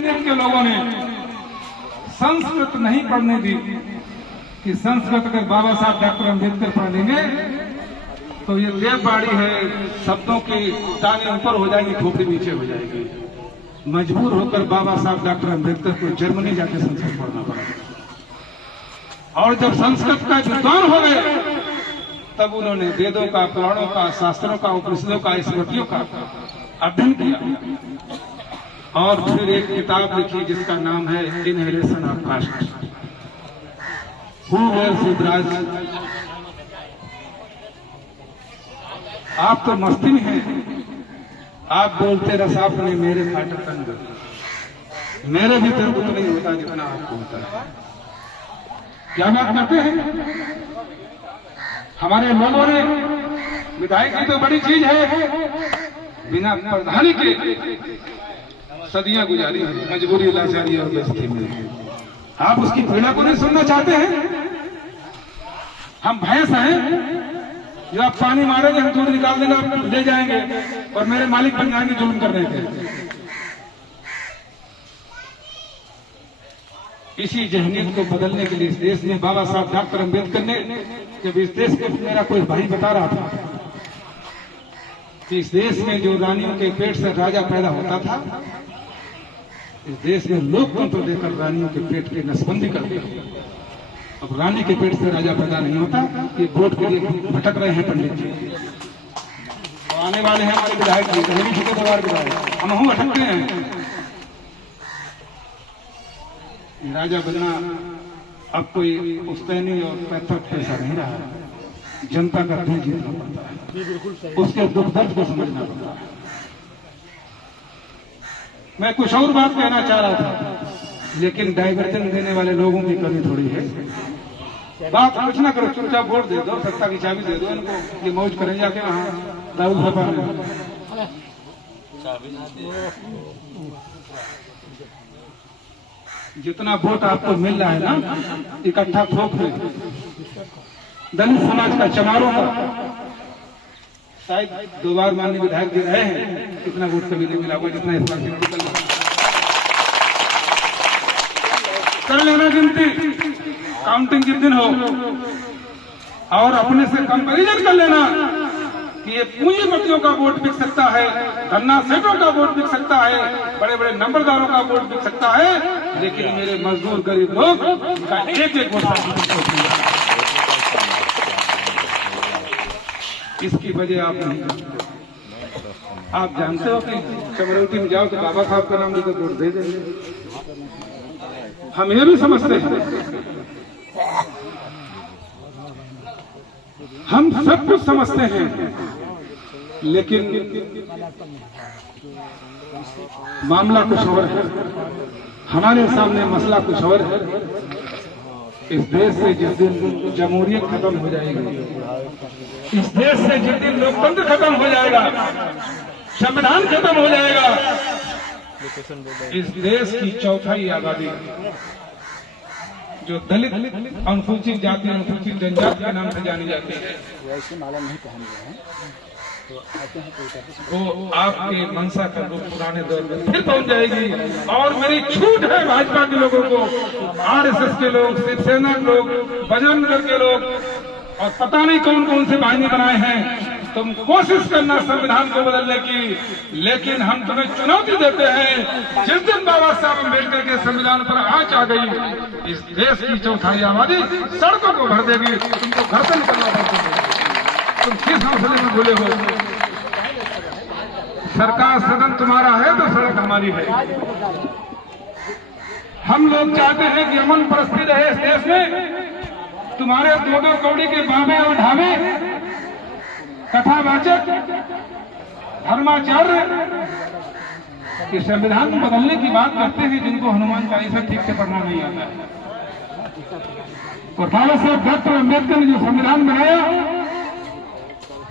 जहनीत के लोगों ने संस्कृत नहीं पढ़ने दी कि संस्कृत अगर बाबा साहब डॉक्टर अम्बेडकर पढ़ लेंगे तो ये देवबाड़ी है, शब्दों की टांगे ऊपर हो जाएंगी, खोपड़ी नीचे हो जाएगी। मजबूर होकर बाबा साहब डॉक्टर अम्बेडकर को जर्मनी जाके संस्कृत पढ़ना पड़ा। और जब संस्कृत का विद्वान हो गए तब उन्होंने वेदों का, पुराणों का, शास्त्रों का, उपनिषदों का, स्मृतियों का अध्ययन किया और फिर एक किताब लिखी जिसका नाम है inheritance of caste. Who were शुद्राज। आप तो मस्ती में हैं, आप बोलते रस आपने मेरे फाटे तन कर, मेरे भीतर कुछ नहीं होता जितना आपको होता है। क्या बात करते हैं हमारे लोगों ने। विधायक की तो बड़ी चीज है, बिना प्रधानी के सदियां गुजारी है, मजबूरी, लाचारी और बेइज्जती में। आप उसकी पीड़ा को नहीं सुनना चाहते हैं। हम भैंस हैं, जो आप पानी मारेंगे हम दूध निकाल देना ले जाएंगे और मेरे मालिक बन जाएंगे जुल्म करने के। इसी जहनीत को बदलने के लिए इस देश में बाबा साहब डॉक्टर अम्बेडकर ने, जब इस देश के मेरा कोई भाई बता रहा था कि इस देश में जो रानियों के पेट से राजा पैदा होता था, इस देश में लोकतंत्र देकर रानियों के पेट की नसबंदी कर दिया। अब रानी के पेट से राजा पैदा नहीं होता। ये वोट के लिए भटक रहे हैं पंडित जी। तो आने वाले हैं हमारे विधायक जी, दहेली छुटे दरबार विधायक, हम भटकते हैं। राजा बनना अब कोई पुश्तैनी और पैतृक पैसा नहीं रहा है। जनता का दिल जीतना पड़ता है, उसके दुख दर्द को समझना पड़ता है। मैं कुछ और बात कहना चाह रहा था, लेकिन डाइवर्जन देने वाले लोगों की कमी थोड़ी है। बात कुछ ना करो, चुपचाप वोट दे दो, सत्ता की चाबी दे दो इनको, ये मौज करें जाके वहां दाऊद सभा में। जितना वोट आपको मिल रहा है ना, इकट्ठा थोक है दलित समाज का, चमारों का। शायद 2 बार माननीय विधायक जी रहे हैं, इतना वोट कभी नहीं मिला हुआ जितना इस बार कर लेना गिनती, काउंटिंग जिस दिन हो, और अपने से कंपैरिजन कर लेना कि ये पूंजीपतियों का वोट बिक सकता है, धन्ना सेठों का वोट बिक सकता है, बड़े बड़े नंबरदारों का वोट बिक सकता है, लेकिन मेरे मजदूर गरीब लोग का एक एक वोट। इसकी वजह आप नहीं जानते। आप जानते हो कि चमरौटी में जाओ तो बाबा साहब का नाम लेकर वोट दे देंगे। हम ये भी समझते हैं, हम सब कुछ समझते हैं, लेकिन मामला कुछ और है। हमारे सामने मसला कुछ और है। इस देश से जिस दिन जमहूरियत खत्म हो जाएगी, इस देश से जिस दिन लोकतंत्र खत्म हो जाएगा, संविधान खत्म हो जाएगा, इस देश की चौथाई आबादी जो दलित, अनुसूचित जाति, अनुसूचित जनजाति के नाम से जानी जाती है, वो आपके मनसा का रूप पुराने दौर में फिर पहुंच जाएगी। और मेरी छूट है भाजपा के लोगों को, आरएसएस के लोग, शिवसेना के लोग, बजरंग दल के लोग, और पता नहीं कौन कौन से बाहिनी बनाए हैं, तुम कोशिश करना संविधान को बदलने की, लेकिन हम तुम्हें चुनौती देते हैं। जिस दिन बाबा साहब अम्बेडकर के संविधान पर आंच आ गई, इस देश की चौथाई आबादी सड़कों को भर देगी। तुमको घर से निकलना पड़ेगा। तुम किस हौसले में भूले हो? सरकार, सदन तुम्हारा है तो सड़क हमारी है। हम लोग चाहते हैं कि अमन परिस्थिति रहे इस देश में। तुम्हारे 2-2 कौड़ी के बाबे और ढाबे, कथावाचक, धर्माचार्य कि संविधान बदलने की बात करते हैं, जिनको हनुमान चालीसा ठीक से पढ़ना नहीं आता है। और बाबा साहब डॉक्टर अम्बेडकर ने जो संविधान बनाया,